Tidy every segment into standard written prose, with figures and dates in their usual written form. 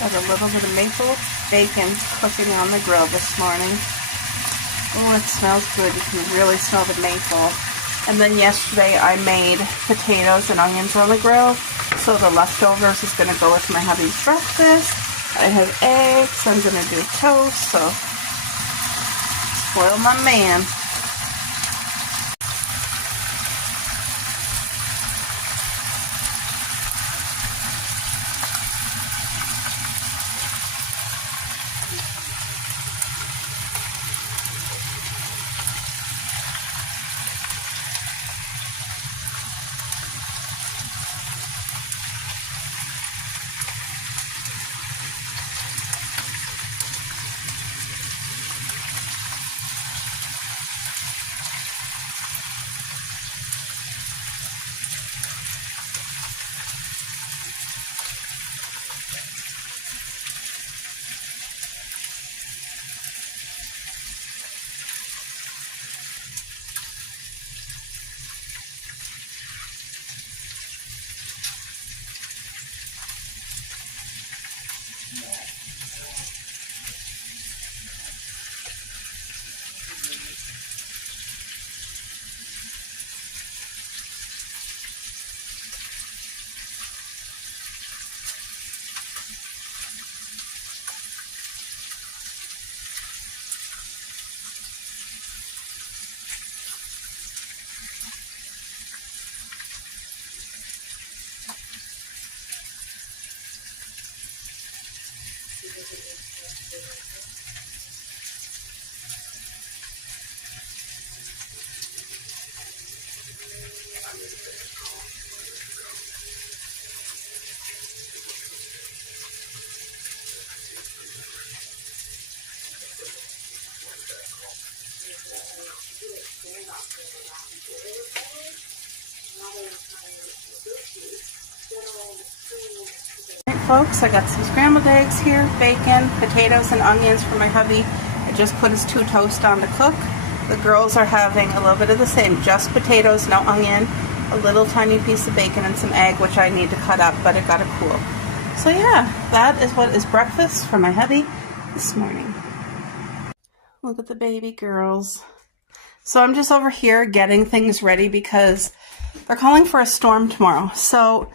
Got a little bit of maple bacon cooking on the grill this morning. Oh, it smells good. You can really smell the maple. And then yesterday I made potatoes and onions on the grill. So the leftovers is going to go with my hubby's breakfast. I have eggs. I'm going to do toast. So, spoil my man. Folks, I got some scrambled eggs here, bacon, potatoes, and onions for my hubby. I just put his 2 toast on to cook. The girls are having a little bit of the same, just potatoes, no onion, a little tiny piece of bacon, and some egg, which I need to cut up, but it got to cool. So yeah, that is what is breakfast for my hubby this morning. Look at the baby girls. So I'm just over here getting things ready because they're calling for a storm tomorrow. So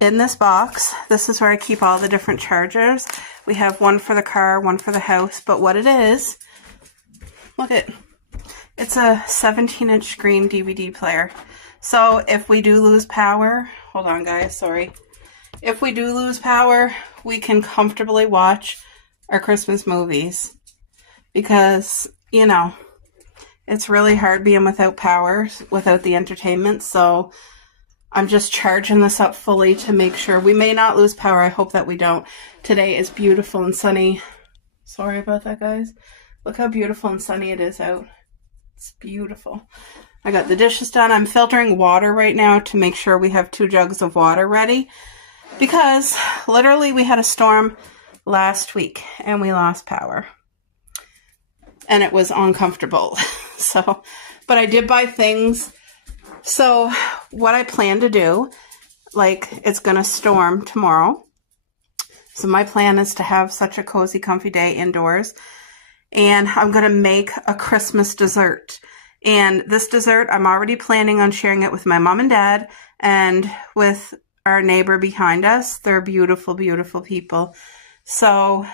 in this box, this is where I keep all the different chargers. We have one for the car, one for the house, but what it is, look at, it's a 17-inch screen DVD player. So if we do lose power, hold on guys, sorry. If we do lose power, we can comfortably watch our Christmas movies because, you know, it's really hard being without power, without the entertainment, so I'm just charging this up fully to make sure. We may not lose power. I hope that we don't. Today is beautiful and sunny. Sorry about that, guys. Look how beautiful and sunny it is out. It's beautiful. I got the dishes done. I'm filtering water right now to make sure we have 2 jugs of water ready. Because literally we had a storm last week and we lost power. And it was uncomfortable. So, but I did buy things. So what I plan to do, like, it's going to storm tomorrow. So my plan is to have such a cozy, comfy day indoors. And I'm going to make a Christmas dessert. And this dessert, I'm already planning on sharing it with my mom and dad and with our neighbor behind us. They're beautiful, beautiful people. So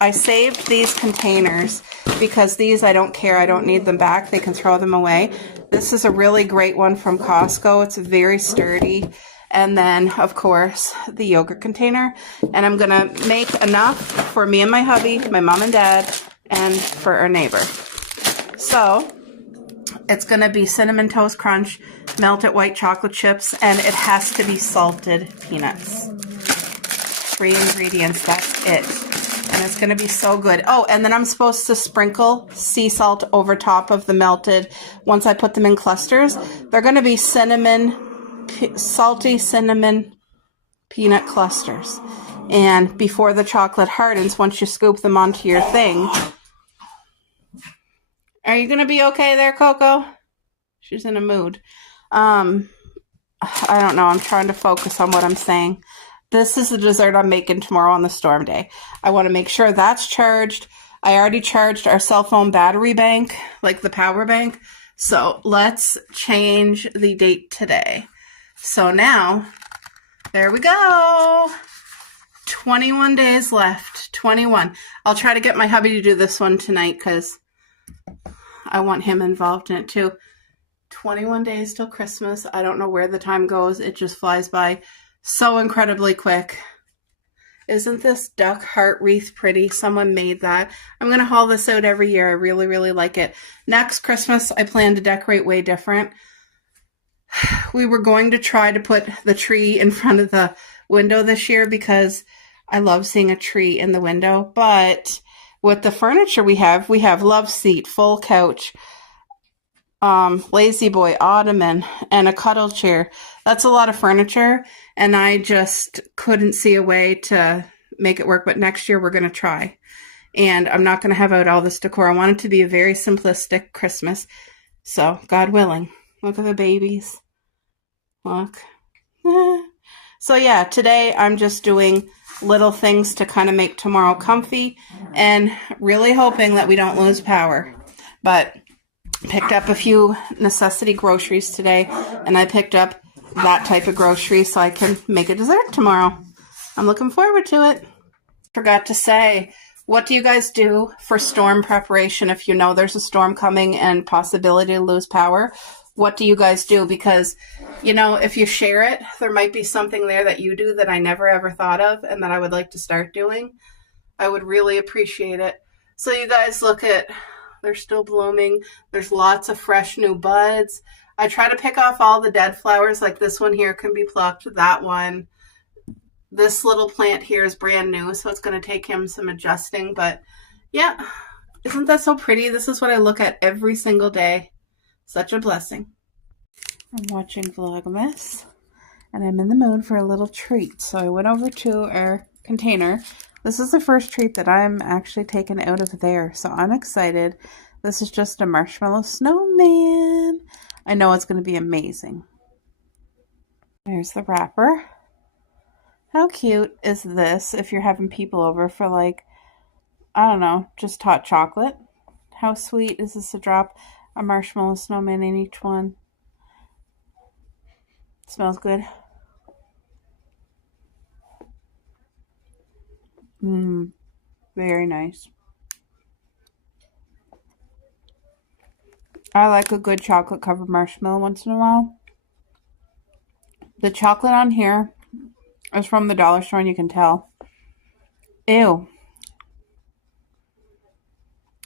I saved these containers because these, I don't care. I don't need them back. They can throw them away. This is a really great one from Costco. It's very sturdy. And then, of course, the yogurt container. And I'm going to make enough for me and my hubby, my mom and dad, and for our neighbor. So it's going to be Cinnamon Toast Crunch, melted white chocolate chips, and it has to be salted peanuts. 3 ingredients, that's it. And it's going to be so good. Oh, and then I'm supposed to sprinkle sea salt over top of the melted. Once I put them in clusters, they're going to be salty cinnamon peanut clusters. And before the chocolate hardens, once you scoop them onto your thing. Are you going to be okay there, Coco? She's in a mood. I don't know. I'm trying to focus on what I'm saying. this is the dessert I'm making tomorrow on the storm day. I want to make sure that's charged. I already charged our cell phone battery bank, like the power bank. So let's change the date today. So now, there we go. 21 days left. 21. I'll try to get my hubby to do this one tonight because I want him involved in it too. 21 days till Christmas. I don't know where the time goes. It just flies by so incredibly quick. Isn't this duck heart wreath pretty? Someone made that. I'm going to haul this out every year. I really, really like it. Next Christmas, I plan to decorate way different. We were going to try to put the tree in front of the window this year because I love seeing a tree in the window. But with the furniture we have love seat, full couch, lazy boy, ottoman, and a cuddle chair. That's a lot of furniture, and I just couldn't see a way to make it work. But next year we're going to try, and I'm not going to have out all this decor. I want it to be a very simplistic Christmas. So, God willing. Look at the babies. Look. So yeah, today I'm just doing little things to kind of make tomorrow comfy, and really hoping that we don't lose power. But picked up a few necessity groceries today, and I picked up that type of grocery so I can make a dessert tomorrow. I'm looking forward to it. Forgot to say, what do you guys do for storm preparation if you know there's a storm coming and possibility to lose power? What do you guys do? Because, you know, if you share it, there might be something there that you do that I never ever thought of and that I would like to start doing. I would really appreciate it. So you guys look at, they're still blooming. There's lots of fresh new buds. I try to pick off all the dead flowers, like this one here can be plucked, that one. This little plant here is brand new, so it's going to take him some adjusting. But yeah, isn't that so pretty? This is what I look at every single day. Such a blessing. I'm watching Vlogmas, and I'm in the mood for a little treat. So I went over to our container. This is the first treat that I'm actually taking out of there, so I'm excited. This is just a marshmallow snowman. I know it's going to be amazing. There's the wrapper. How cute is this if you're having people over for, like, I don't know, just hot chocolate? How sweet is this to drop a marshmallow snowman in each one? It smells good. Very nice. I like a good chocolate covered marshmallow once in a while. The chocolate on here is from the dollar store, and you can tell. Ew.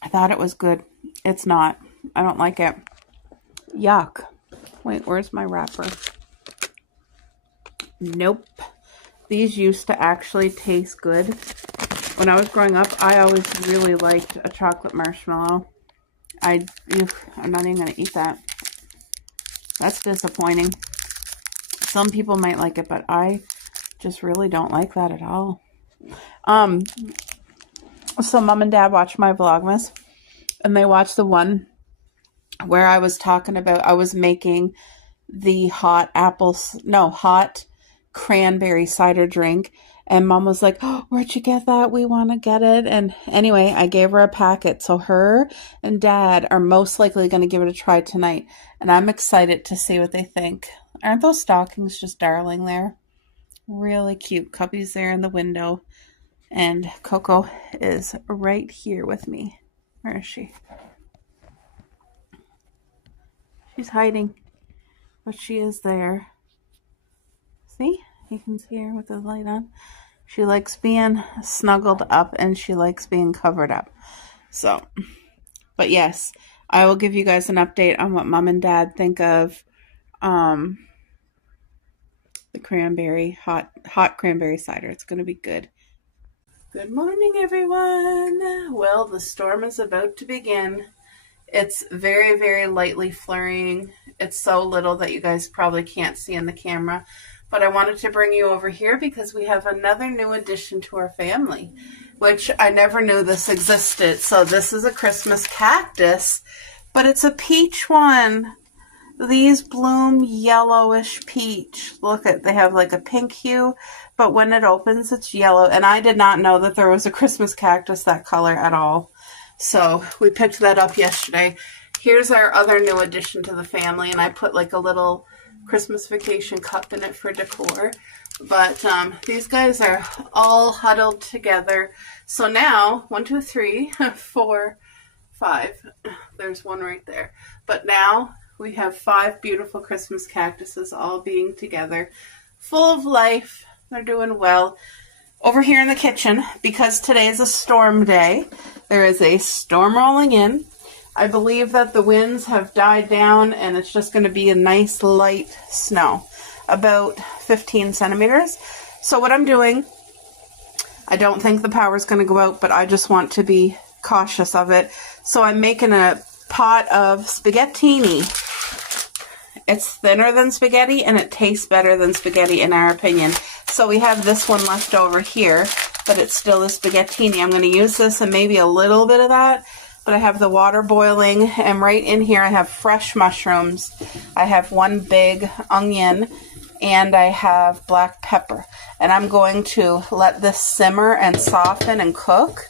I thought it was good. It's not. I don't like it. Yuck. Wait, where's my wrapper? Nope. These used to actually taste good. When I was growing up, I always really liked a chocolate marshmallow. I'm not even going to eat that. That's disappointing. Some people might like it, but I just really don't like that at all. So Mom and Dad watched my Vlogmas, and they watched the one where I was talking about, I was making the hot cranberry cider drink. And Mom was like, oh, where'd you get that? We want to get it. And anyway, I gave her a packet. So her and Dad are most likely going to give it a try tonight. And I'm excited to see what they think. Aren't those stockings just darling there? Really cute. Cubby's there in the window. And Coco is right here with me. Where is she? She's hiding. But she is there. See? You can see her with the light on. She likes being snuggled up, and she likes being covered up. So, but yes, I will give you guys an update on what Mom and Dad think of the cranberry, hot cranberry cider. It's going to be good. Good morning, everyone. Well, the storm is about to begin. It's very, very lightly flurrying. It's so little that you guys probably can't see in the camera. But I wanted to bring you over here because we have another new addition to our family, which I never knew this existed. So this is a Christmas cactus, but it's a peach one. These bloom yellowish peach. Look at, they have like a pink hue, but when it opens, it's yellow. And I did not know that there was a Christmas cactus that color at all. So we picked that up yesterday. Here's our other new addition to the family, and I put like a little Christmas vacation cup in it for decor. But these guys are all huddled together. So now, 1, 2, 3, 4, 5. There's one right there. But now we have 5 beautiful Christmas cactuses all being together, full of life. They're doing well. Over here in the kitchen, because today is a storm day, there is a storm rolling in. I believe that the winds have died down and it's just going to be a nice light snow, about 15 centimeters. So what I'm doing, I don't think the power is going to go out, but I just want to be cautious of it. So I'm making a pot of spaghettini. It's thinner than spaghetti and it tastes better than spaghetti in our opinion. So we have this one left over here, but it's still a spaghettini. I'm going to use this and maybe a little bit of that, but I have the water boiling, and right in here I have fresh mushrooms. I have 1 big onion, and I have black pepper. And I'm going to let this simmer and soften and cook.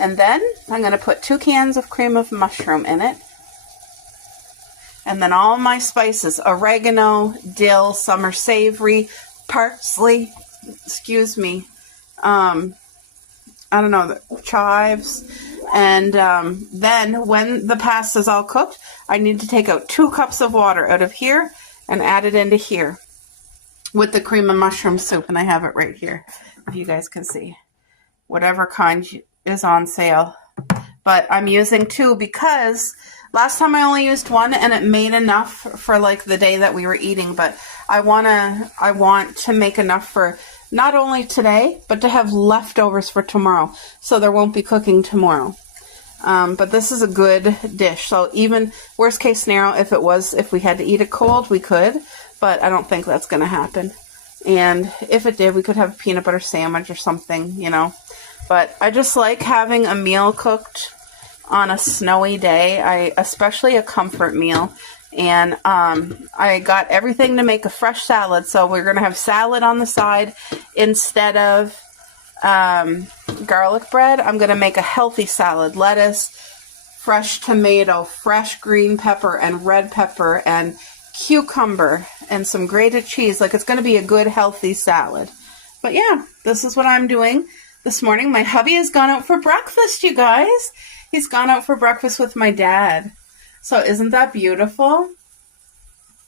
And then I'm going to put 2 cans of cream of mushroom in it. And then all my spices, oregano, dill, summer savory, parsley, excuse me, I don't know, the chives. And then when the pasta's all cooked, I need to take out 2 cups of water out of here and add it into here with the cream of mushroom soup. And I have it right here, if you guys can see. Whatever kind is on sale. But I'm using 2 because last time I only used 1 and it made enough for like the day that we were eating. But I want to make enough for not only today, but to have leftovers for tomorrow. So there won't be cooking tomorrow. But this is a good dish. So even worst case scenario, if we had to eat it cold, we could. But I don't think that's going to happen. And if it did, we could have a peanut butter sandwich or something, you know. But I just like having a meal cooked on a snowy day, especially a comfort meal. And I got everything to make a fresh salad. So we're going to have salad on the side instead of garlic bread. I'm going to make a healthy salad. Lettuce, fresh tomato, fresh green pepper and red pepper and cucumber and some grated cheese. Like, it's going to be a good healthy salad. But yeah, this is what I'm doing this morning. My hubby has gone out for breakfast, you guys. He's gone out for breakfast with my dad. So isn't that beautiful?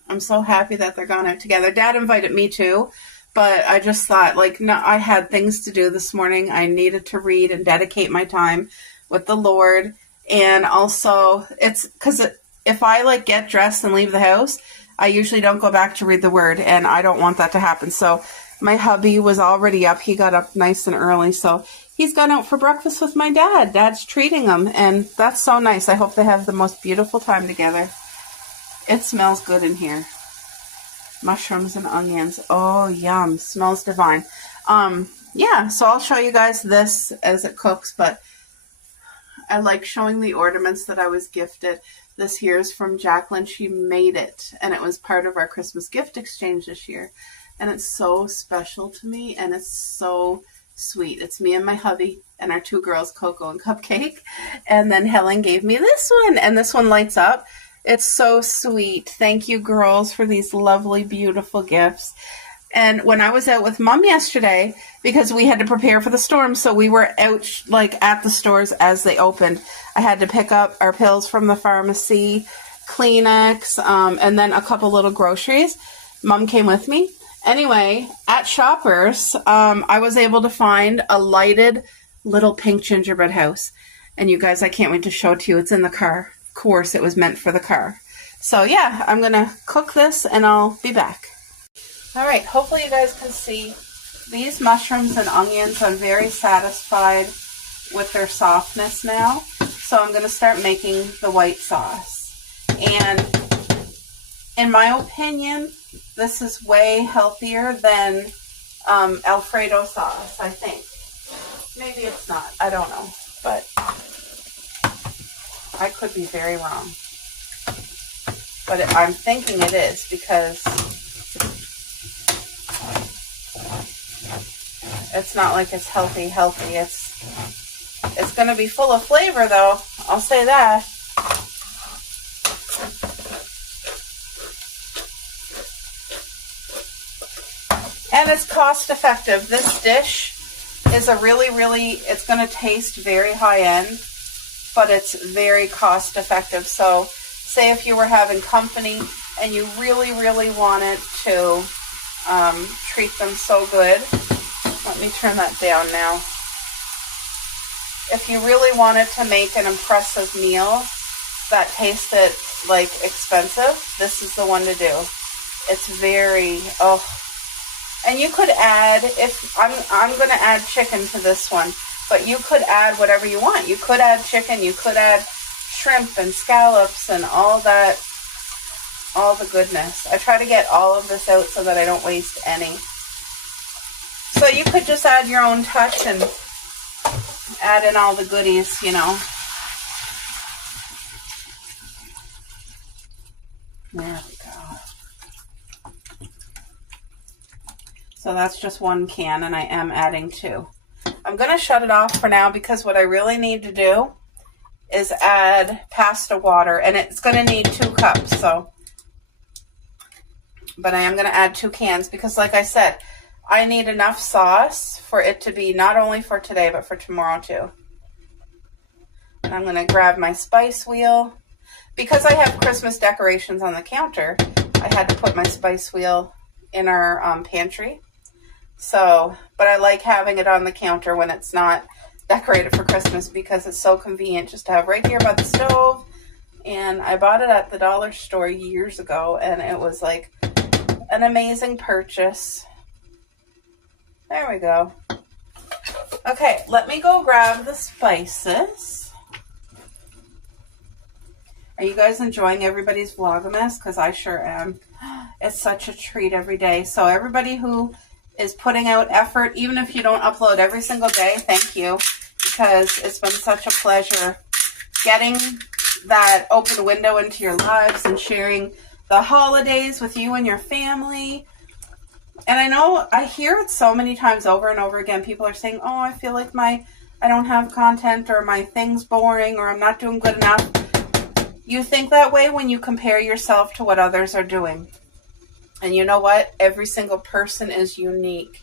I'm so happy that they're gone out together. Dad invited me too, but I just thought, like, no, I had things to do this morning. I needed to read and dedicate my time with the Lord. And also, it's because if I like get dressed and leave the house, I usually don't go back to read the Word, and I don't want that to happen. So my hubby was already up. He got up nice and early, so he's gone out for breakfast with my dad. Dad's treating him, and that's so nice. I hope they have the most beautiful time together. It smells good in here. Mushrooms and onions. Oh, yum. Smells divine. Yeah, so I'll show you guys this as it cooks, but I like showing the ornaments that I was gifted. This here is from Jacqueline. She made it, and it was part of our Christmas gift exchange this year. And it's so special to me, and it's so sweet. It's me and my hubby and our 2 girls, Coco and Cupcake. And then Helen gave me this one, and this one lights up. It's so sweet. Thank you, girls, for these lovely, beautiful gifts. And when I was out with Mom yesterday, because we had to prepare for the storm, so we were out like at the stores as they opened. I had to pick up our pills from the pharmacy, Kleenex, and then a couple little groceries. Mom came with me. Anyway, at Shoppers, I was able to find a lighted little pink gingerbread house. And you guys, I can't wait to show it to you. It's in the car. Of course, it was meant for the car. So yeah, I'm going to cook this and I'll be back. All right, hopefully you guys can see these mushrooms and onions. I'm very satisfied with their softness now. So I'm going to start making the white sauce. And in my opinion, this is way healthier than Alfredo sauce, I think. Maybe it's not. I don't know. But I could be very wrong. but I'm thinking it is because it's not like it's healthy. It's going to be full of flavor though, I'll say that. And it's cost effective. This dish is a really, it's going to taste very high end, but it's very cost effective. So say if you were having company and you really wanted to treat them so good. Let me turn that down now. If you really wanted to make an impressive meal that tasted like expensive, this is the one to do. It's very, and you could add, if I'm going to add chicken to this one, but you could add whatever you want. You could add chicken, you could add shrimp and scallops and all that, all the goodness. I try to get all of this out so that I don't waste any. So you could just add your own touch and add in all the goodies, you know. There we go. So that's just one can, and I am adding 2. I'm going to shut it off for now because what I really need to do is add pasta water, and it's going to need 2 cups. So, but I am going to add 2 cans because, like I said, I need enough sauce for it to be not only for today, but for tomorrow too. And I'm going to grab my spice wheel. Because I have Christmas decorations on the counter, I had to put my spice wheel in our pantry. So, but I like having it on the counter when it's not decorated for Christmas because it's so convenient just to have right here by the stove. And I bought it at the dollar store years ago, and it was like an amazing purchase. There we go. Okay, let me go grab the spices. Are you guys enjoying everybody's vlogmas? Because I sure am. It's such a treat every day. So everybody who is putting out effort, even if you don't upload every single day, thank you. Because it's been such a pleasure getting that open window into your lives and sharing the holidays with you and your family. And I know I hear it so many times over and over again. People are saying, oh, I feel like I don't have content, or my thing's boring, or I'm not doing good enough. You think that way when you compare yourself to what others are doing. And you know what? Every single person is unique.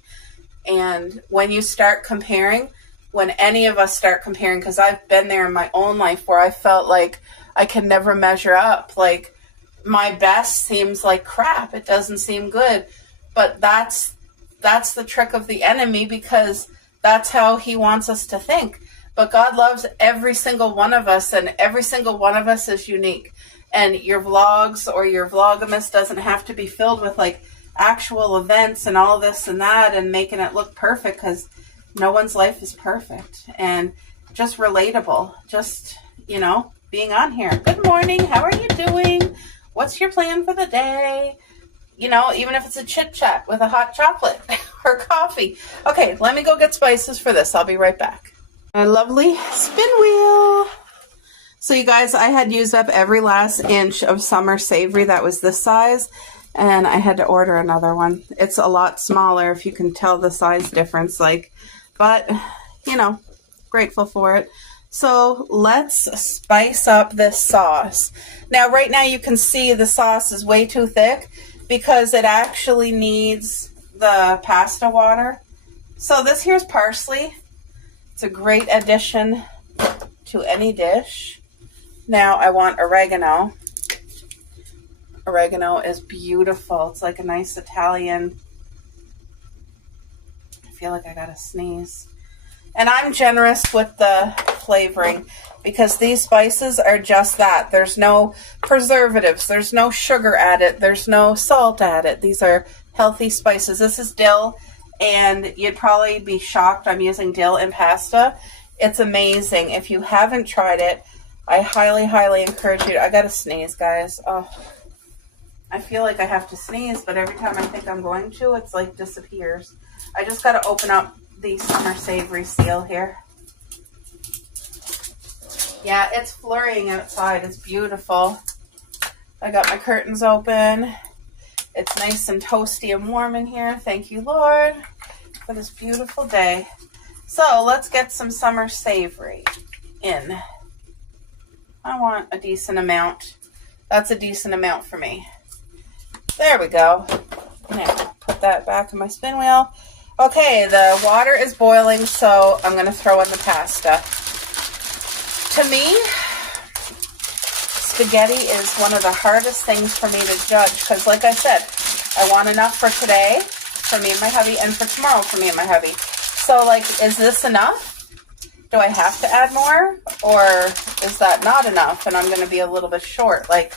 And when you start comparing, when any of us start comparing, because I've been there in my own life where I felt like I can never measure up. Like my best seems like crap. It doesn't seem good. But that's the trick of the enemy, because that's how he wants us to think. But God loves every single one of us, and every single one of us is unique. And your vlogs or your vlogmas doesn't have to be filled with like actual events and all this and that and making it look perfect, because no one's life is perfect. And just relatable. Just, you know, being on here. Good morning. How are you doing? What's your plan for the day? You know, even if it's a chit chat with a hot chocolate or coffee. Okay, let me go get spices for this. I'll be right back. My lovely spin wheel. So you guys, I had used up every last inch of summer savory that was this size, and I had to order another one. It's a lot smaller, if you can tell the size difference, like, but you know, grateful for it. So let's spice up this sauce. Now, right now you can see the sauce is way too thick because it actually needs the pasta water. So this here's parsley. It's a great addition to any dish. Now I want oregano. Oregano is beautiful. It's like a nice Italian. I feel like I gotta sneeze. And I'm generous with the flavoring because these spices are just that. There's no preservatives. There's no sugar added. There's no salt added. These are healthy spices. This is dill, and you'd probably be shocked I'm using dill in pasta. It's amazing. If you haven't tried it, I highly, highly encourage you. I gotta sneeze, guys. Oh, I feel like I have to sneeze, but every time I think I'm going to, it's like disappears. I just gotta open up the summer savory seal here. Yeah, it's flurrying outside. It's beautiful. I got my curtains open. It's nice and toasty and warm in here. Thank you, Lord, for this beautiful day. So let's get some summer savory in. I want a decent amount. That's a decent amount for me. There we go. Now, put that back in my spin wheel. Okay, the water is boiling, so I'm going to throw in the pasta. To me, spaghetti is one of the hardest things for me to judge because, like I said, I want enough for today for me and my hubby and for tomorrow for me and my hubby. So, like, is this enough? Do I have to add more? Or is that not enough and I'm going to be a little bit short? Like,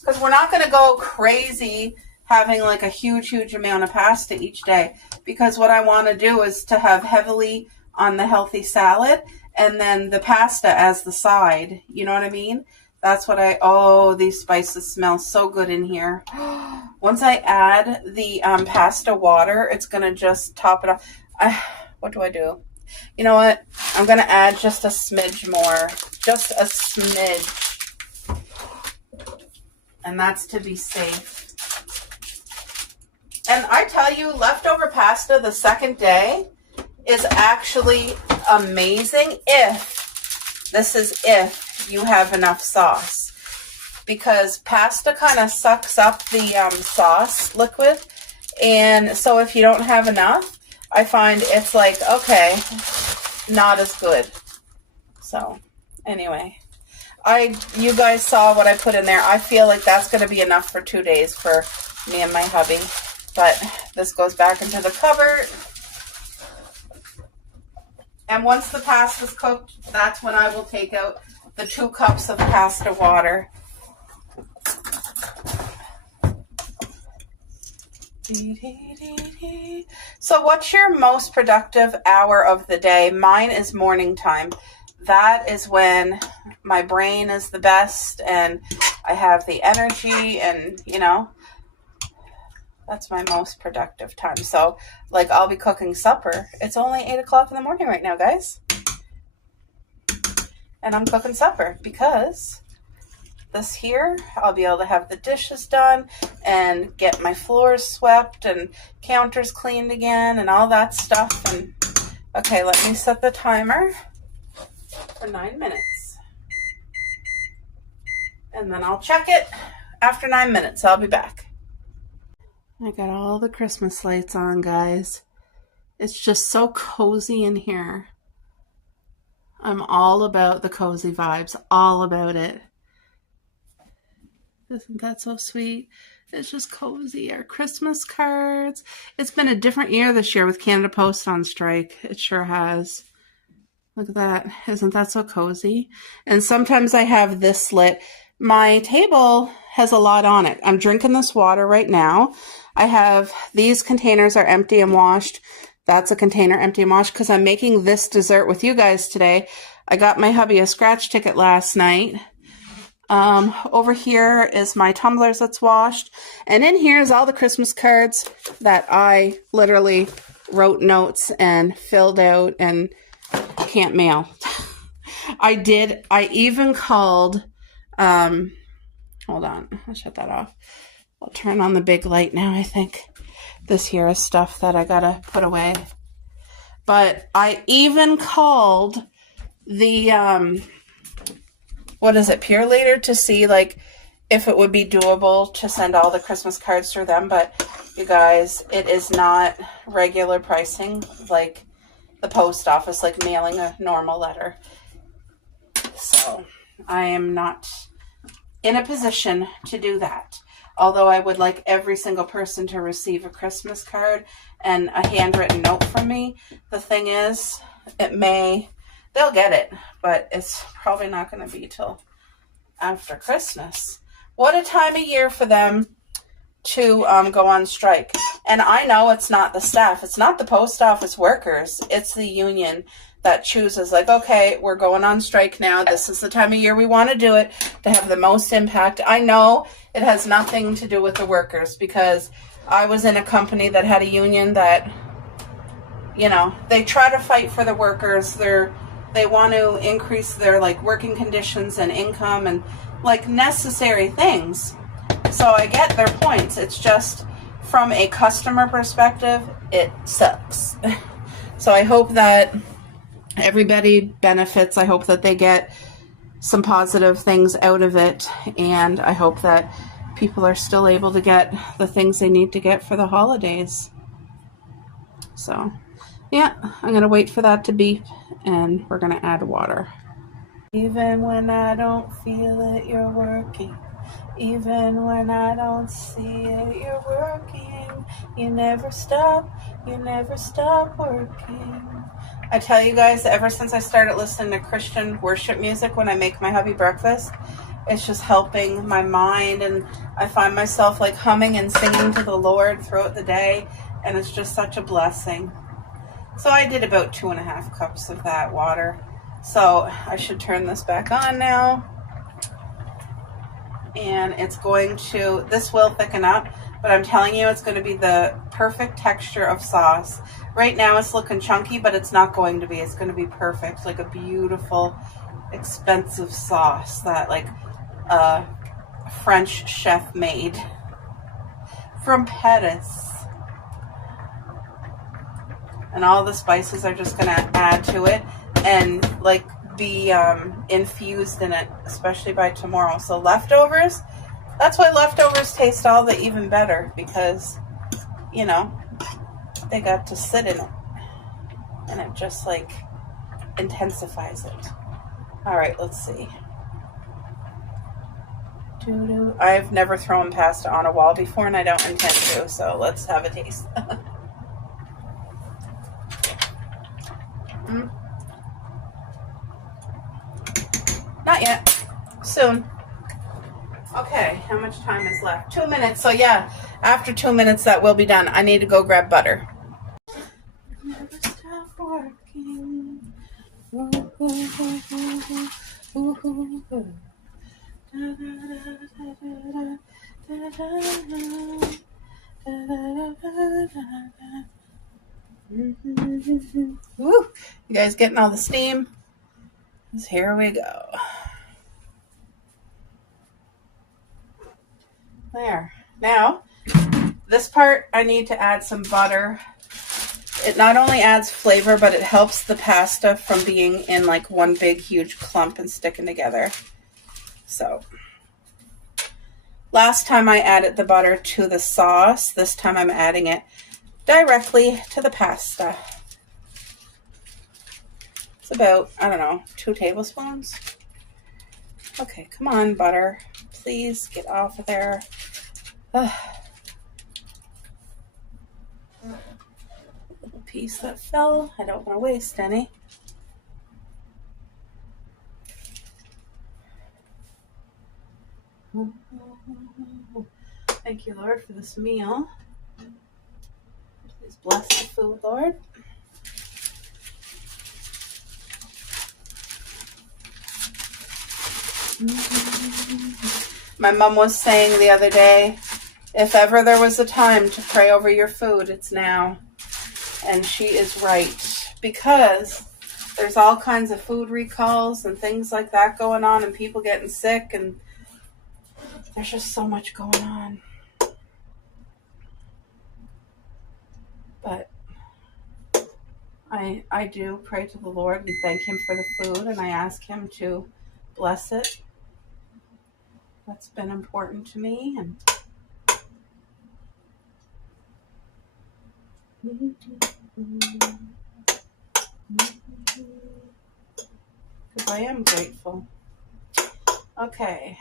because we're not going to go crazy having like a huge amount of pasta each day. Because what I want to do is to have heavily on the healthy salad and then the pasta as the side. You know what I mean? That's what oh, these spices smell so good in here. Once I add the pasta water, it's going to just top it off. What do I do? You know what? I'm going to add just a smidge more. Just a smidge. And that's to be safe. And I tell you, leftover pasta the second day is actually amazing if you have enough sauce. Because pasta kind of sucks up the sauce liquid. And so if you don't have enough, I find it's like, okay, not as good. So, anyway. You guys saw what I put in there. I feel like that's going to be enough for 2 days for me and my hubby. But this goes back into the cupboard. And once the pasta's cooked, that's when I will take out the 2 cups of pasta water. So what's your most productive hour of the day? Mine is morning time. That is when my brain is the best and I have the energy and, you know, that's my most productive time. So, like, I'll be cooking supper. It's only 8 o'clock in the morning right now, guys. And I'm cooking supper because this here, I'll be able to have the dishes done and get my floors swept and counters cleaned again and all that stuff. And okay, let me set the timer for 9 minutes. And then I'll check it after 9 minutes. I'll be back. I got all the Christmas lights on, guys. It's just so cozy in here. I'm all about the cozy vibes. All about it. Isn't that so sweet? It's just cozy. Our Christmas cards. It's been a different year this year with Canada Post on strike. It sure has. Look at that. Isn't that so cozy? And sometimes I have this lit. My table has a lot on it. I'm drinking this water right now. I have these containers are empty and washed. That's a container empty and washed because I'm making this dessert with you guys today. I got my hubby a scratch ticket last night. Over here is my tumblers that's washed. And in here is all the Christmas cards that I literally wrote notes and filled out and can't mail. I even called, hold on, I'll shut that off. I'll turn on the big light now, I think. This here is stuff that I gotta put away. But I even called the, what is it, Peer Leader to see, like, if it would be doable to send all the Christmas cards through them. But, you guys, it is not regular pricing like the post office, like mailing a normal letter. So, I am not in a position to do that. Although I would like every single person to receive a Christmas card and a handwritten note from me. The thing is, they'll get it, but it's probably not going to be till after Christmas. What a time of year for them to go on strike. And I know it's not the staff. It's not the post office workers. It's the union that chooses, like, okay, we're going on strike now. This is the time of year we want to do it to have the most impact. I know it has nothing to do with the workers because I was in a company that had a union that, you know, they try to fight for the workers. They want to increase their, like, working conditions and income and, like, necessary things. So I get their points. It's just from a customer perspective, it sucks. So I hope that everybody benefits. I hope that they get some positive things out of it. And I hope that people are still able to get the things they need to get for the holidays. So, yeah, I'm going to wait for that to beep, and we're going to add water. Even when I don't feel it, you're working. Even when I don't see it, you're working. You never stop working. I tell you guys, ever since I started listening to Christian worship music when I make my hubby breakfast, it's just helping my mind, and I find myself like humming and singing to the Lord throughout the day, and it's just such a blessing. So I did about 2.5 cups of that water. So I should turn this back on now. And it's going to, this will thicken up, but I'm telling you, it's going to be the perfect texture of sauce. Right now it's looking chunky, but it's not going to be. It's going to be perfect, like a beautiful, expensive sauce that like a French chef made from Paris. And all the spices are just going to add to it and like be infused in it, especially by tomorrow. So leftovers, that's why leftovers taste all the even better, because, you know, they got to sit in it and it just like intensifies it. All right, let's see. I've never thrown pasta on a wall before, and I don't intend to, so let's have a taste. Not yet. Soon. Okay, how much time is left? 2 minutes. So yeah, after 2 minutes that will be done. I need to go grab butter. Never stop working. Woo. You guys getting all the steam? Here we go. There. Now, this part I need to add some butter. It not only adds flavor, but it helps the pasta from being in like one big huge clump and sticking together. So, last time I added the butter to the sauce. This time I'm adding it directly to the pasta. It's about, I don't know, 2 tablespoons. Okay, come on, butter. Please get off of there. Ugh. Little piece that fell. I don't want to waste any. Thank you, Lord, for this meal. Please bless the food, Lord. My mom was saying the other day, if ever there was a time to pray over your food, it's now. And she is right, because there's all kinds of food recalls and things like that going on, and people getting sick, and there's just so much going on. But I do pray to the Lord and thank him for the food, and I ask him to bless it. That's been important to me. And because I am grateful. Okay,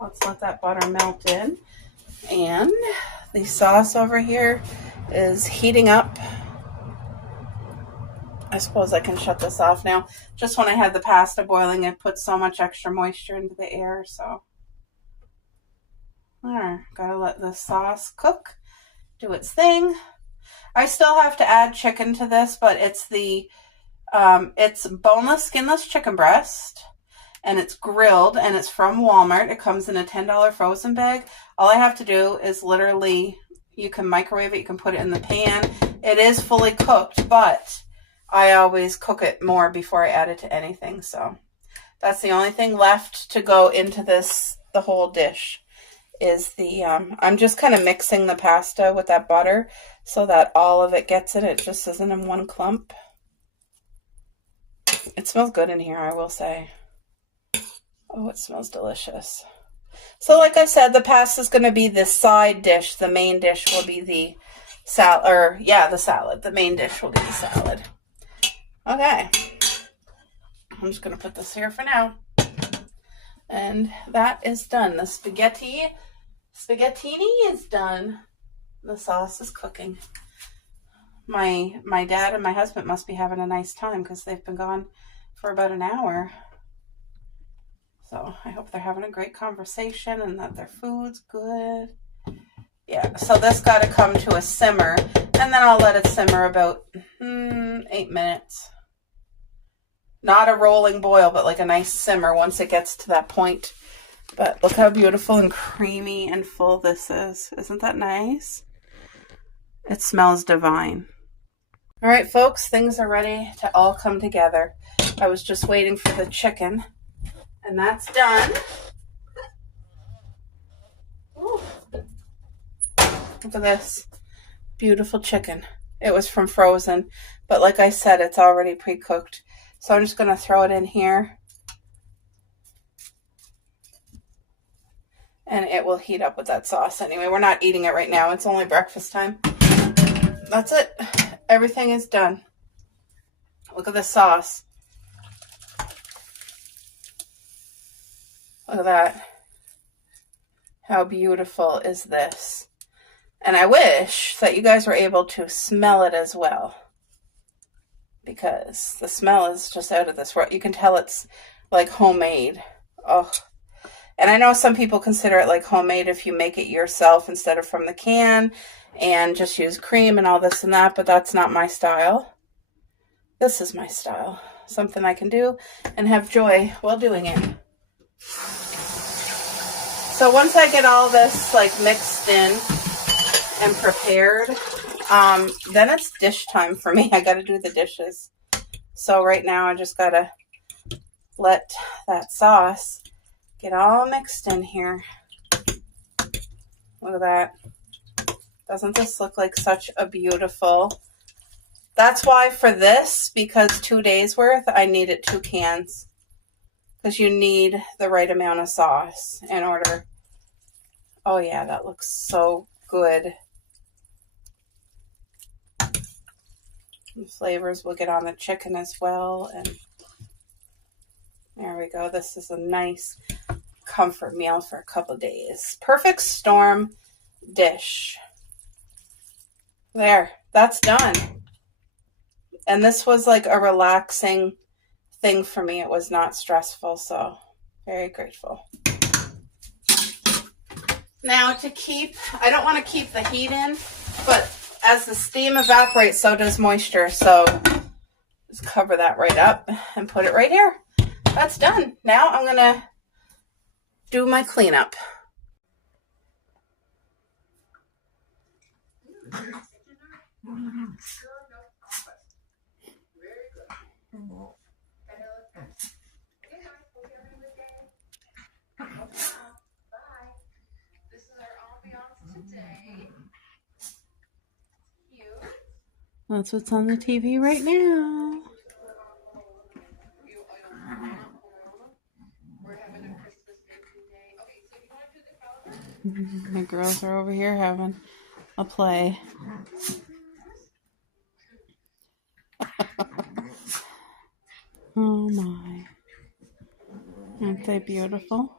let's let that butter melt in. And the sauce over here is heating up. I suppose I can shut this off now. Just when I had the pasta boiling, it put so much extra moisture into the air, so. Alright, gotta let the sauce cook, do its thing. I still have to add chicken to this, but it's the, it's boneless, skinless chicken breast, and it's grilled, and it's from Walmart. It comes in a $10 frozen bag. All I have to do is literally, you can microwave it, you can put it in the pan. It is fully cooked, but I always cook it more before I add it to anything. So that's the only thing left to go into this, the whole dish, is the, I'm just kind of mixing the pasta with that butter so that all of it gets in. It just isn't in one clump. It smells good in here, I will say. Oh, it smells delicious. So like I said, the pasta is going to be the side dish. The main dish will be the salad, or yeah, the salad. The main dish will be the salad. Okay. I'm just going to put this here for now. And that is done. The spaghettini is done. The sauce is cooking. My dad and my husband must be having a nice time because they've been gone for about an hour. So I hope they're having a great conversation and that their food's good. Yeah, so this got to come to a simmer, and then I'll let it simmer about 8 minutes. Not a rolling boil, but like a nice simmer once it gets to that point. But look how beautiful and creamy and full this is. Isn't that nice? It smells divine. All right, folks, things are ready to all come together. I was just waiting for the chicken, and that's done. Ooh. Look at this beautiful chicken. It was from frozen, but like I said, it's already pre-cooked. So I'm just going to throw it in here, and it will heat up with that sauce. Anyway, we're not eating it right now. It's only breakfast time. That's it. Everything is done. Look at the sauce. Look at that. How beautiful is this? And I wish that you guys were able to smell it as well, because the smell is just out of this world. You can tell it's like homemade. Oh, and I know some people consider it like homemade if you make it yourself instead of from the can and just use cream and all this and that, but that's not my style. This is my style. Something I can do and have joy while doing it. So once I get all this like mixed in and prepared, then it's dish time for me. I got to do the dishes. So right now I just got to let that sauce get all mixed in here. Look at that. Doesn't this look like such a beautiful... That's why for this, because 2 days worth, I needed 2 cans. Because you need the right amount of sauce in order... Oh yeah, that looks so good. The flavors will get on the chicken as well. And there we go. This is a nice comfort meal for a couple of days. Perfect storm dish. There, that's done. And this was like a relaxing thing for me. It was not stressful, so very grateful. Now to keep, I don't want to keep the heat in, but as the steam evaporates, so does moisture. So just cover that right up and put it right here. That's done. Now I'm going to do my cleanup. That's what's on the TV right now. The girls are over here having a play. Oh my. Aren't they beautiful?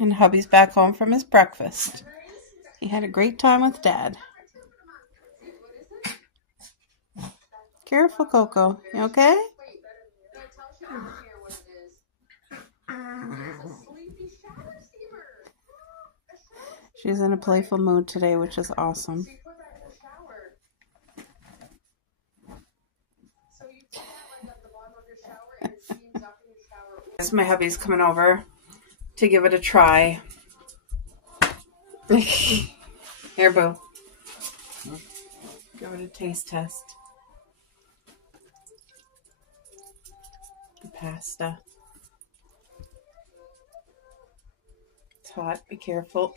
And hubby's back home from his breakfast. He had a great time with Dad. Careful, Coco. You okay? She's in a playful mood today, which is awesome. My hubby's coming over to give it a try. Here, boo. Give it a taste test. pasta. It's hot. Be careful.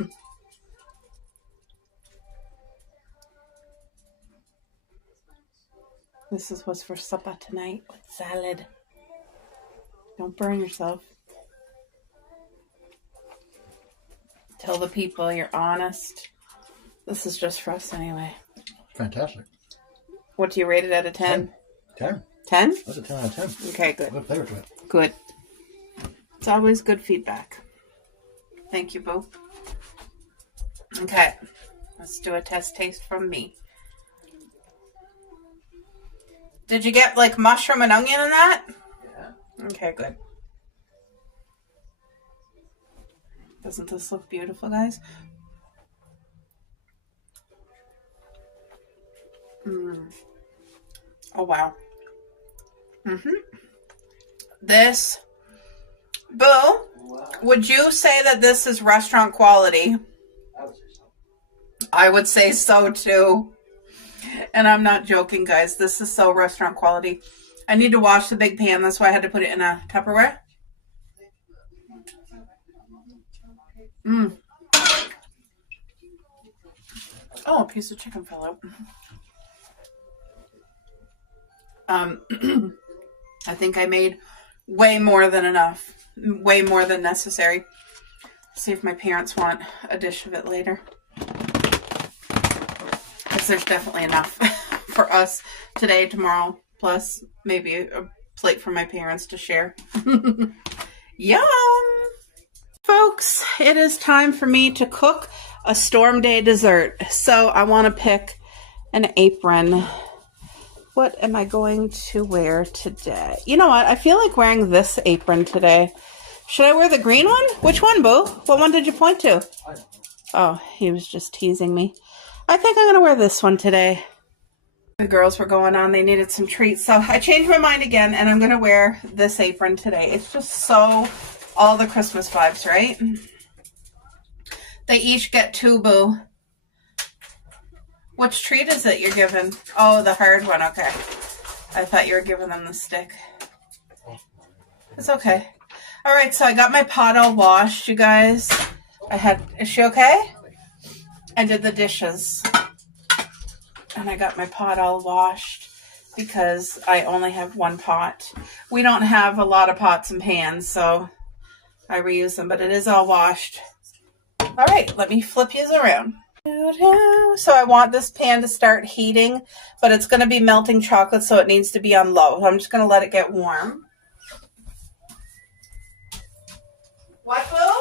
This is what's for supper tonight with salad. Don't burn yourself. Tell the people you're honest. This is just for us anyway. Fantastic. What do you rate it out of 10? 10. 10? That's a 10 out of 10. Okay, good. Good flavor to it. Good. It's always good feedback. Thank you, Boo. Okay, let's do a test taste from me. Did you get like mushroom and onion in that? Yeah. Okay, good. Doesn't this look beautiful, guys? Oh, wow. This, Boo, would you say that this is restaurant quality? I would say so. I would say so, too. And I'm not joking, guys. This is so restaurant quality. I need to wash the big pan. That's why I had to put it in a Tupperware. Oh, a piece of chicken fell out. I think I made way more than enough. Way more than necessary. See if my parents want a dish of it later. Because there's definitely enough for us today, tomorrow, plus maybe a plate for my parents to share. Yum! Folks, it is time for me to cook a storm day dessert. So I want to pick an apron. What am I going to wear today? You know what? I feel like wearing this apron today. Should I wear the green one? Which one, Boo? What one did you point to? Oh, he was just teasing me. I think I'm going to wear this one today. The girls were going on. They needed some treats. So I changed my mind again, and I'm going to wear this apron today. It's just so all the Christmas vibes, right? They each get 2, Boo. Which treat is it you're giving? Oh, the hard one. Okay. I thought you were giving them the stick. It's okay. All right, so I got my pot all washed, you guys. Is she okay? I did the dishes. And I got my pot all washed because I only have one pot. We don't have a lot of pots and pans, so I reuse them, but it is all washed. All right, let me flip yous around. So I want this pan to start heating, but it's going to be melting chocolate, so it needs to be on low. I'm just going to let it get warm. What, Boo?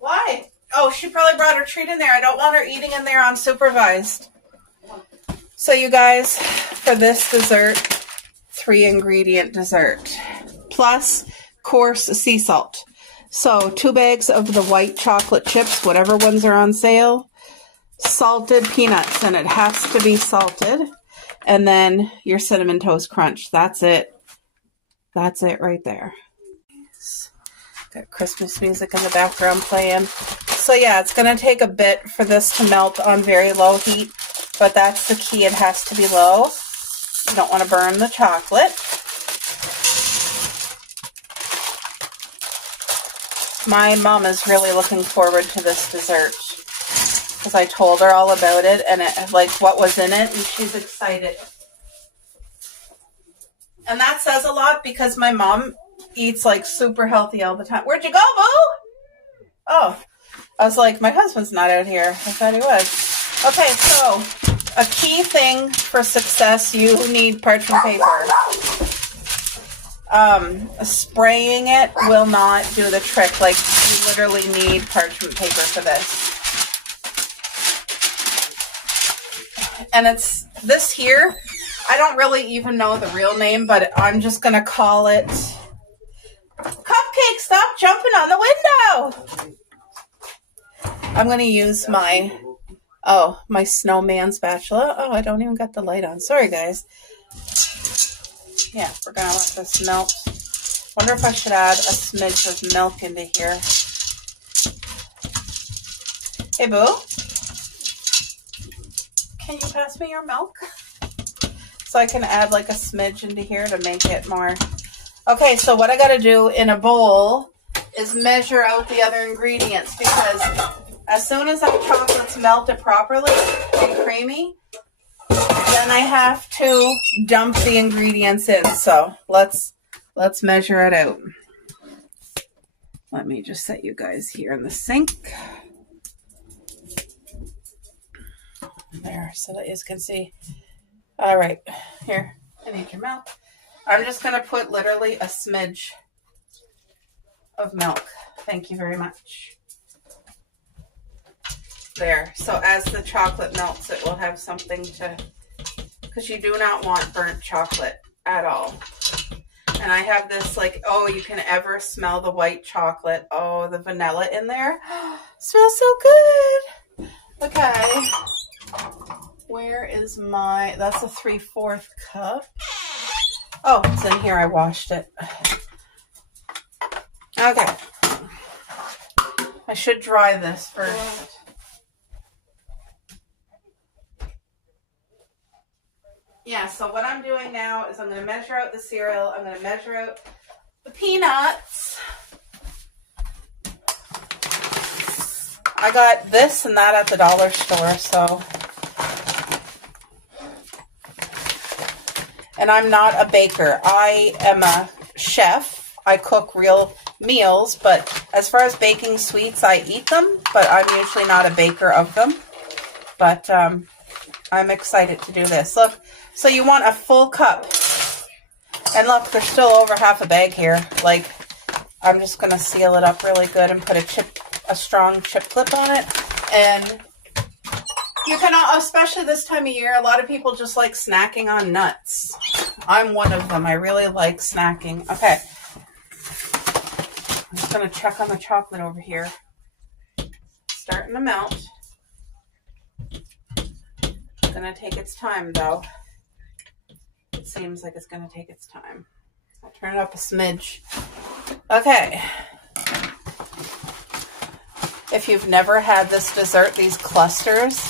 Why? Oh, she probably brought her treat in there. I don't want her eating in there unsupervised. So you guys, for this dessert, 3-ingredient dessert, plus coarse sea salt. So 2 bags of the white chocolate chips, whatever ones are on sale, salted peanuts, and it has to be salted, and then your Cinnamon Toast Crunch. That's it. That's it right there. Got Christmas music in the background playing. So yeah, it's going to take a bit for this to melt on very low heat, but that's the key. It has to be low. You don't want to burn the chocolate. My mom is really looking forward to this dessert because I told her all about it and like what was in it, and she's excited. And that says a lot because my mom eats like super healthy all the time. Where'd you go, Boo? Oh, I was like, my husband's not out here. I thought he was. Okay, so a key thing for success, you need parchment paper. Spraying it will not do the trick. Like, you literally need parchment paper for this. And it's this here. I don't really even know the real name, but I'm just going to call it Cupcake. Stop jumping on the window. I'm going to use my snowman spatula. Oh, I don't even got the light on. Sorry, guys. Yeah, we're going to let this melt. Wonder if I should add a smidge of milk into here. Hey, Boo. Can you pass me your milk? So I can add like a smidge into here to make it more. Okay, so what I got to do in a bowl is measure out the other ingredients, because as soon as our chocolate's melted properly and creamy, then I have to dump the ingredients in. So let's measure it out. Let me just set you guys here in the sink. There, so that you can see. All right, here, I need your milk. I'm just going to put literally a smidge of milk. Thank you very much. There. So as the chocolate melts, it will have something to, because you do not want burnt chocolate at all. And I have this like, oh, you can ever smell the white chocolate. Oh, the vanilla in there. Smells so good. Okay. Where is my, that's a 3/4 cup. Oh, it's in here. I washed it. Okay. I should dry this first. Yeah, so what I'm doing now is I'm going to measure out the cereal. I'm going to measure out the peanuts. I got this and that at the dollar store, so. And I'm not a baker. I am a chef. I cook real meals, but as far as baking sweets, I eat them, but I'm usually not a baker of them. But I'm excited to do this. Look, so you want a full cup. And look, there's still over half a bag here. Like, I'm just going to seal it up really good and put a strong chip clip on it. And you can, especially this time of year, a lot of people just like snacking on nuts. I'm one of them. I really like snacking. Okay. I'm just going to check on the chocolate over here. Starting to melt. It's going to take its time, though. It seems like it's going to take its time. I'll turn it up a smidge. Okay. If you've never had this dessert, these clusters,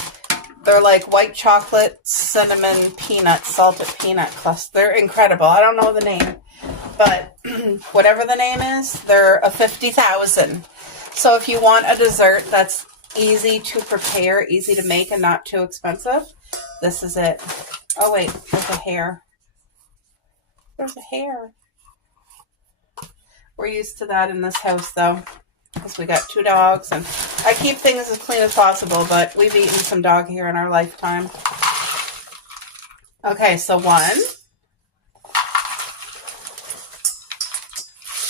they're like white chocolate, cinnamon, peanut, salted peanut clusters. They're incredible. I don't know the name, but whatever the name is, they're a 50,000. So if you want a dessert that's easy to prepare, easy to make, and not too expensive, this is it. Oh, wait, there's a hair. There's a hair. We're used to that in this house, though, because we got 2 dogs, and I keep things as clean as possible, but we've eaten some dog hair in our lifetime. Okay, so 1,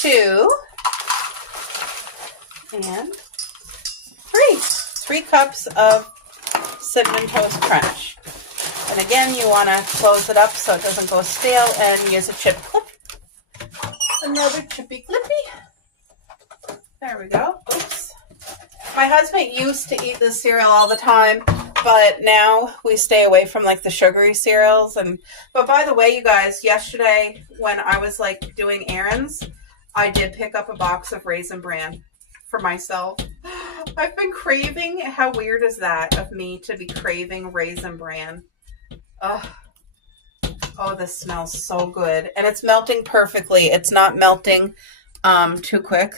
2, and 3. 3 cups of Cinnamon Toast Crunch. And again, you want to close it up so it doesn't go stale and use a chip clip. Another chippy clippy. There we go. Oops. My husband used to eat this cereal all the time, but now we stay away from like the sugary cereals. But by the way, you guys, yesterday when I was like doing errands, I did pick up a box of Raisin Bran for myself. I've been craving, how weird is that of me to be craving Raisin Bran? Ugh. Oh, this smells so good. And it's melting perfectly. It's not melting too quick.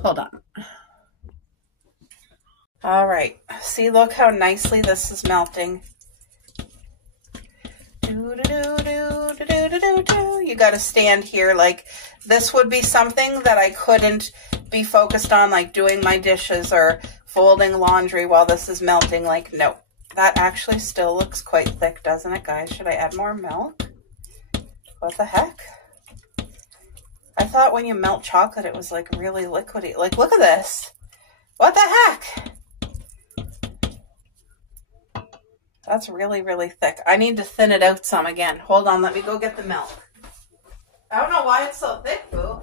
Hold on. All right. See, look how nicely this is melting. You got to stand here. Like, this would be something that I couldn't be focused on, like doing my dishes or folding laundry while this is melting. Like, no. That actually still looks quite thick, doesn't it, guys? Should I add more milk? What the heck? I thought when you melt chocolate, it was like really liquidy. Like, look at this. What the heck? That's really, really thick. I need to thin it out some again. Hold on, let me go get the milk. I don't know why it's so thick, boo.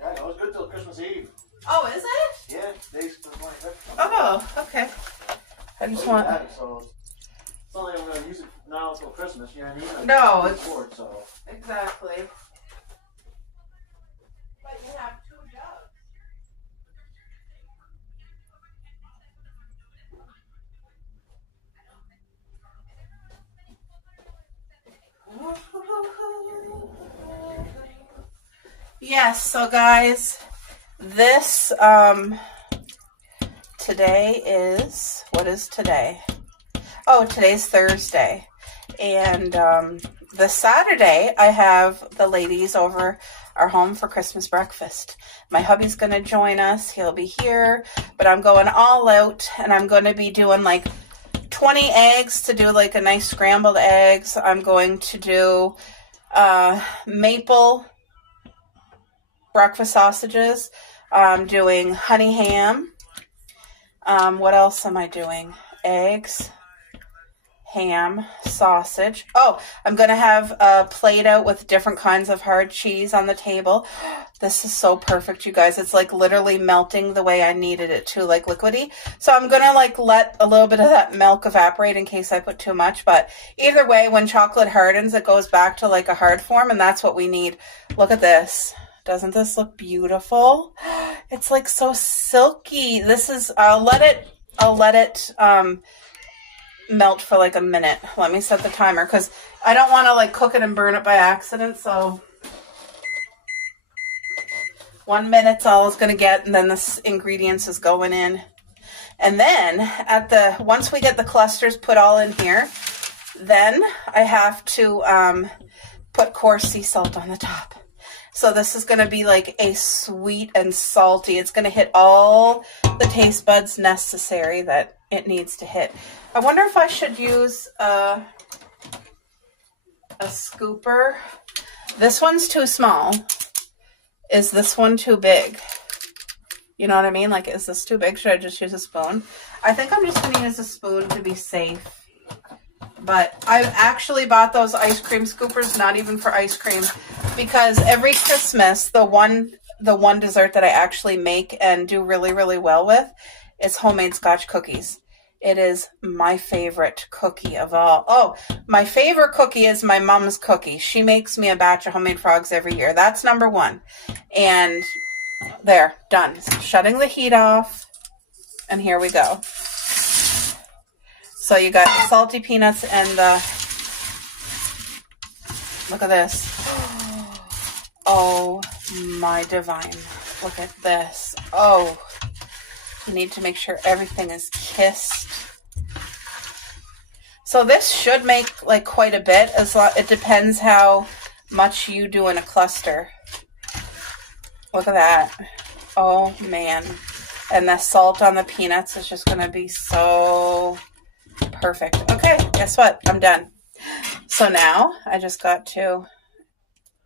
Yeah, it was good till Christmas Eve. Oh, is it? Yeah, today's the 25th. Oh, okay. I just want. So it's not like I'm going to use it now until Christmas, you know what I mean? No, it's board, so. Exactly. Yes, so guys, this, today is, what is today? Oh, today's Thursday. And this Saturday, I have the ladies over our home for Christmas breakfast. My hubby's going to join us. He'll be here, but I'm going all out, and I'm going to be doing like 20 eggs to do like a nice scrambled eggs. I'm going to do maple breakfast sausages. I'm doing honey ham. What else am I doing? Eggs, ham, sausage. Oh, I'm going to have a plate out with different kinds of hard cheese on the table. This is so perfect, you guys. It's like literally melting the way I needed it to, like liquidy. So I'm going to like let a little bit of that milk evaporate in case I put too much. But either way, when chocolate hardens, it goes back to like a hard form, and that's what we need. Look at this. Doesn't this look beautiful? It's like so silky. This is, I'll let it melt for like a minute. Let me set the timer because I don't want to like cook it and burn it by accident. So 1 minute's all it's going to get, and then the ingredients is going in. And then once we get the clusters put all in here, then I have to put coarse sea salt on the top. So this is going to be like a sweet and salty. It's going to hit all the taste buds necessary that it needs to hit. I wonder if I should use a scooper. This one's too small. Is this one too big? You know what I mean? Like, is this too big? Should I just use a spoon? I think I'm just going to use a spoon to be safe. But I've actually bought those ice cream scoopers, not even for ice cream, because every Christmas, the one dessert that I actually make and do really, really well with is homemade Scotch cookies. It is my favorite cookie of all. Oh, my favorite cookie is my mom's cookie. She makes me a batch of homemade frogs every year. That's number one. And there, done. Shutting the heat off. And here we go. So you got the salty peanuts and the, look at this. Oh my divine. Look at this. Oh, you need to make sure everything is kissed. So this should make like quite a bit. It depends how much you do in a cluster. Look at that. Oh man. And the salt on the peanuts is just going to be so perfect. Okay, guess what? I'm done. So now I just got to,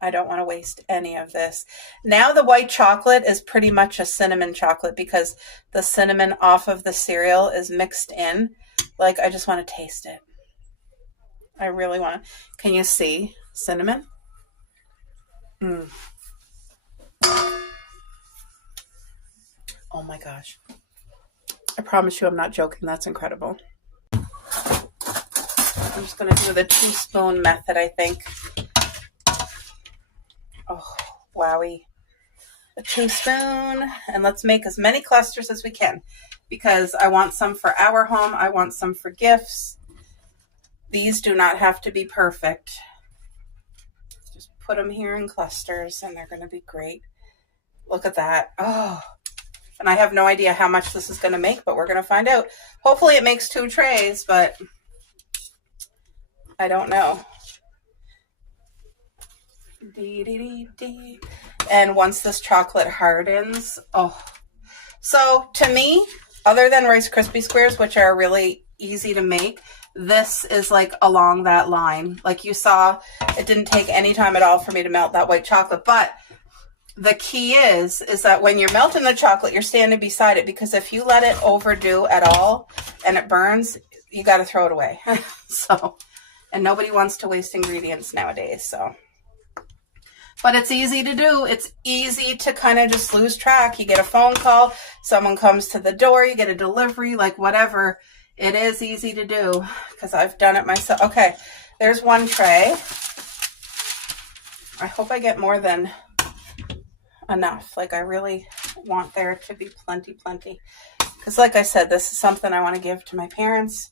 I don't want to waste any of this. Now the white chocolate is pretty much a cinnamon chocolate because the cinnamon off of the cereal is mixed in. Like, I just want to taste it. I really want to. Can you see cinnamon? Oh my gosh. I promise you I'm not joking. That's incredible. I'm just going to do the 2-spoon method, I think. Oh, wowie. A 2-spoon. And let's make as many clusters as we can because I want some for our home. I want some for gifts. These do not have to be perfect. Just put them here in clusters and they're going to be great. Look at that. Oh, and I have no idea how much this is going to make, but we're going to find out. Hopefully it makes 2 trays, but I don't know. And once this chocolate hardens, oh. So to me, other than Rice Krispie squares, which are really easy to make, this is like along that line. Like you saw, it didn't take any time at all for me to melt that white chocolate. But the key is that when you're melting the chocolate, you're standing beside it, because if you let it overdo at all and it burns, you got to throw it away. So, and nobody wants to waste ingredients nowadays. So, but it's easy to do. It's easy to kind of just lose track. You get a phone call, someone comes to the door, you get a delivery, like whatever. It is easy to do because I've done it myself. Okay, there's 1 tray. I hope I get more than enough. Like, I really want there to be plenty. Because like I said, this is something I want to give to my parents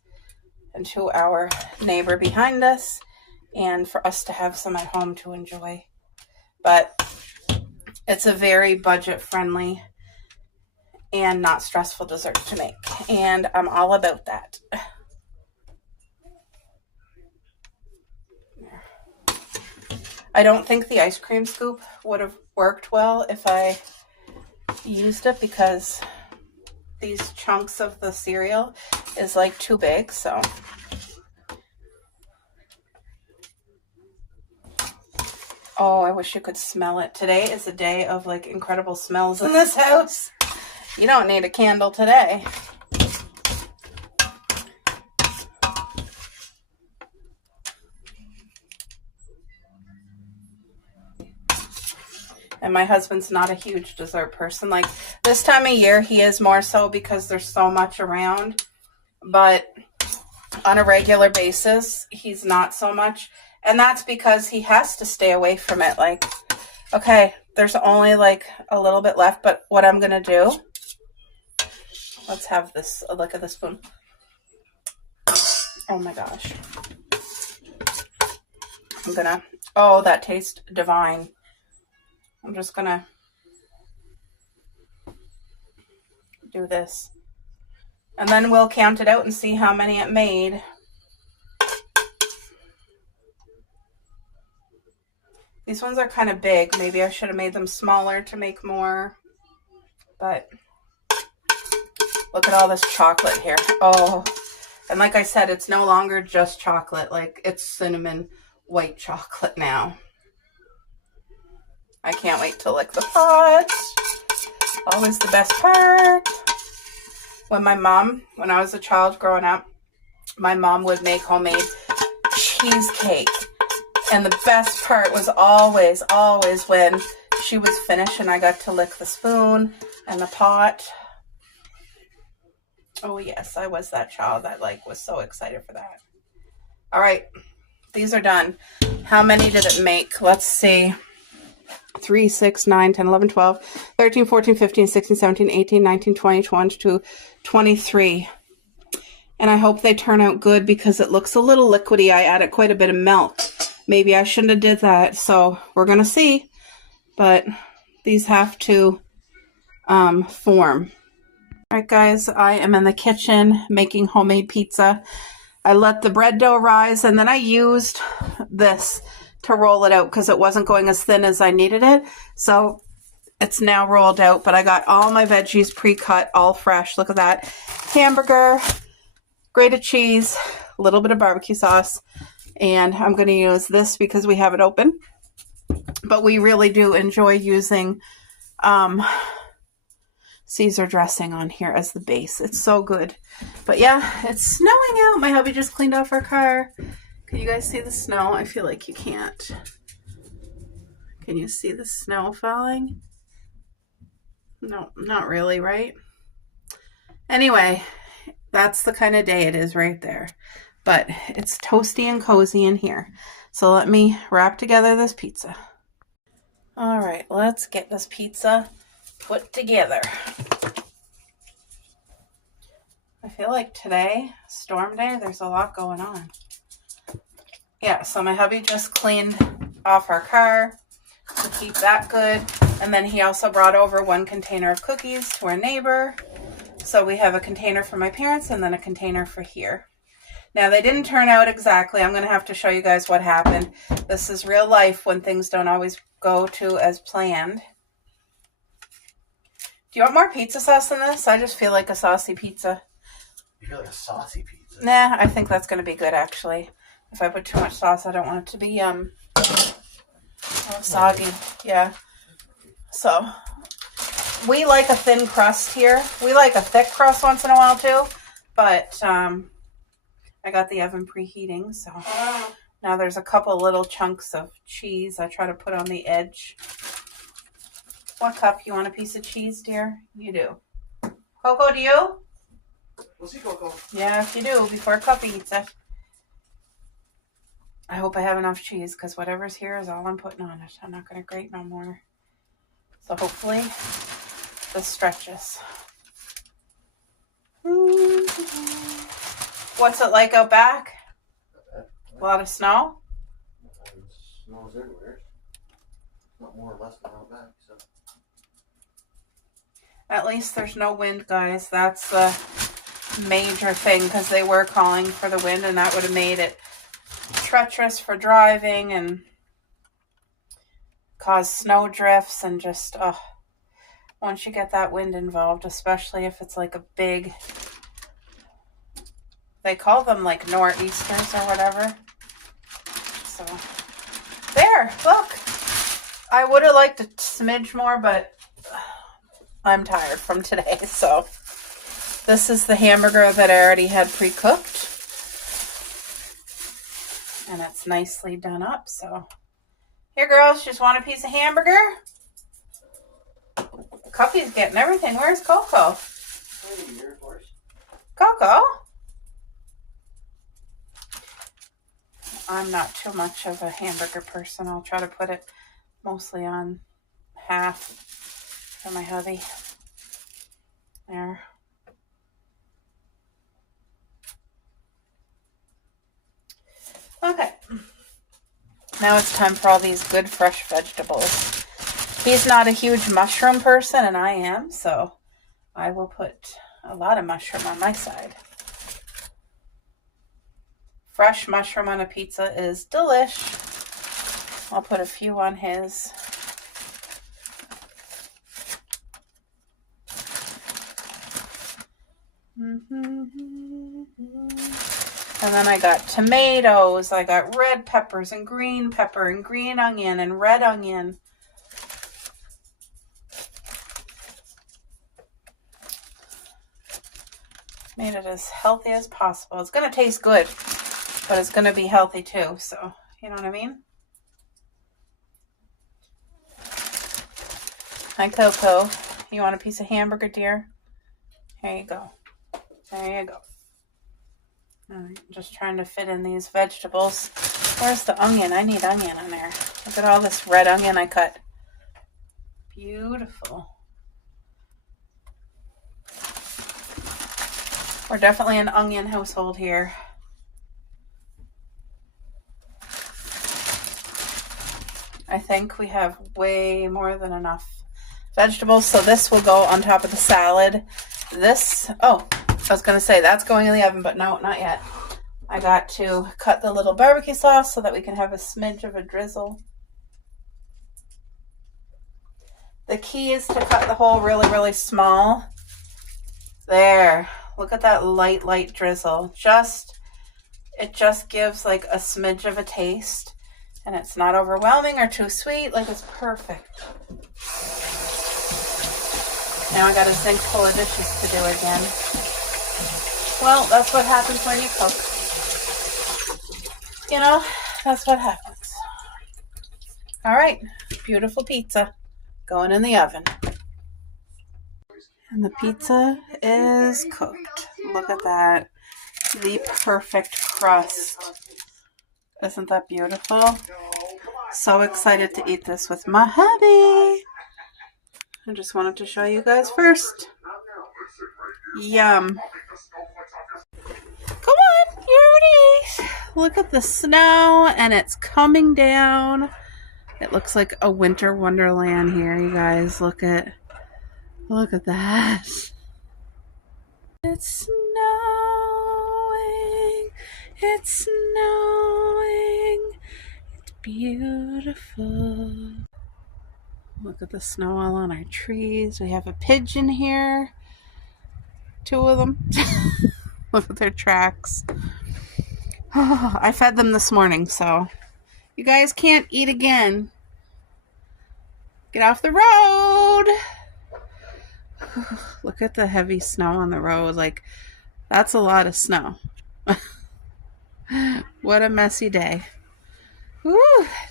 and to our neighbor behind us, and for us to have some at home to enjoy. But It's a very budget friendly and not stressful dessert to make. And I'm all about that. I don't think the ice cream scoop would have worked well if I used it because these chunks of the cereal is like too big, so. Oh, I wish you could smell it. Today is a day of like incredible smells in this house. You don't need a candle today. And my husband's not a huge dessert person. Like this time of year, he is more so because there's so much around. But on a regular basis, he's not so much. And that's because he has to stay away from it. Like, okay, there's only like a little bit left. But what I'm going to do, let's have this, a look at the spoon. Oh my gosh. I'm going to, oh, that tastes divine. I'm just going to do this. And then we'll count it out and see how many it made. These ones are kind of big. Maybe I should have made them smaller to make more. But look at all this chocolate here. Oh, and like I said, it's no longer just chocolate. Like it's cinnamon white chocolate now. I can't wait to lick the pot. Always the best part. When I was a child growing up, my mom would make homemade cheesecake. And the best part was always when she was finished and I got to lick the spoon and the pot. Oh yes, I was that child that like was so excited for that. All right, these are done. How many did it make? Let's see. 3, 6, 9, 10, 11, 12, 13, 14, 15, 16, 17, 18, 19, 20, 22, 23. And I hope they turn out good because it looks a little liquidy. I added quite a bit of milk. Maybe I shouldn't have did that. So we're going to see. But these have to form. All right, guys, I am in the kitchen making homemade pizza. I let the bread dough rise and then I used this to roll it out because it wasn't going as thin as I needed it. So it's now rolled out, but I got all my veggies pre-cut, all fresh. Look at that. Hamburger, grated cheese, a little bit of barbecue sauce, and I'm going to use this because we have it open. But we really do enjoy using Caesar dressing on here as the base. It's so good. But yeah, it's snowing out. My hubby just cleaned off our car. Can you guys see the snow? I feel like you can't. Can you see the snow falling? No, not really, right? Anyway, that's the kind of day it is right there. But it's toasty and cozy in here. So let me wrap together this pizza. All right, let's get this pizza put together. I feel like today, storm day, there's a lot going on. Yeah, so my hubby just cleaned off our car to keep that good. And then he also brought over 1 container of cookies to our neighbor. So we have a container for my parents and then a container for here. Now, they didn't turn out exactly. I'm going to have to show you guys what happened. This is real life when things don't always go to as planned. Do you want more pizza sauce than this? I just feel like a saucy pizza. You feel like a saucy pizza? Nah, I think that's going to be good, actually. If I put too much sauce, I don't want it to be soggy. Yeah. So, we like a thin crust here. We like a thick crust once in a while, too. But I got the oven preheating, so now there's a couple little chunks of cheese I try to put on the edge. What cup? You want a piece of cheese, dear? You do. Coco, do you? We'll see, Coco. Yeah, if you do, before Cup eats it. I hope I have enough cheese, because whatever's here is all I'm putting on it. I'm not going to grate no more. So hopefully this stretches. What's it like out back? A lot of snow? Snows everywhere. Not more or less than out back, so. At least there's no wind, guys. That's the major thing, because they were calling for the wind, and that would have made it treacherous for driving and caused snow drifts, and just, once you get that wind involved, especially if it's like a big, they call them like nor'easters or whatever. So, there, look. I would have liked a smidge more, but I'm tired from today, so this is the hamburger that I already had pre-cooked, and it's nicely done up. So here, girls, just want a piece of hamburger? Cuffy's getting everything. Where's Coco? Coco? I'm not too much of a hamburger person. I'll try to put it mostly on half for my hubby. There. Okay. Now it's time for all these good fresh vegetables. He's not a huge mushroom person, and I am, so I will put a lot of mushroom on my side. Fresh mushroom on a pizza is delish. I'll put a few on his. And then I got tomatoes, I got red peppers and green pepper and green onion and red onion. Made it as healthy as possible. It's going to taste good, but it's going to be healthy too, so you know what I mean? Hi, Coco. You want a piece of hamburger, dear? Here you go. There you go. All right, just trying to fit in these vegetables. Where's the onion? I need onion on there. Look at all this red onion I cut. Beautiful. We're definitely an onion household here. I think we have way more than enough vegetables, so this will go on top of the salad. This, oh, I was going to say that's going in the oven, but no, not yet. I got to cut the little barbecue sauce so that we can have a smidge of a drizzle. The key is to cut the hole really, really small. There. Look at that light drizzle. It just gives like a smidge of a taste, and it's not overwhelming or too sweet. Like, it's perfect. Now I got a sink full of dishes to do again. Well, that's what happens when you cook. You know, that's what happens. All right, beautiful pizza going in the oven. And the pizza is cooked. Look at that. The perfect crust. Isn't that beautiful? So excited to eat this with my hubby. I just wanted to show you guys first. Yum. Come on, here it is. Look at the snow, and it's coming down. It looks like a winter wonderland here, you guys. Look at that. It's snowing. It's snowing. It's beautiful. Look at the snow all on our trees. We have a pigeon here. 2 of them. Look at their tracks. Oh, I fed them this morning, so you guys can't eat again. Get off the road. Look at the heavy snow on the road. Like, that's a lot of snow. What a messy day. Woo,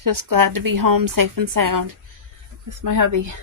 just glad to be home safe and sound with my hubby.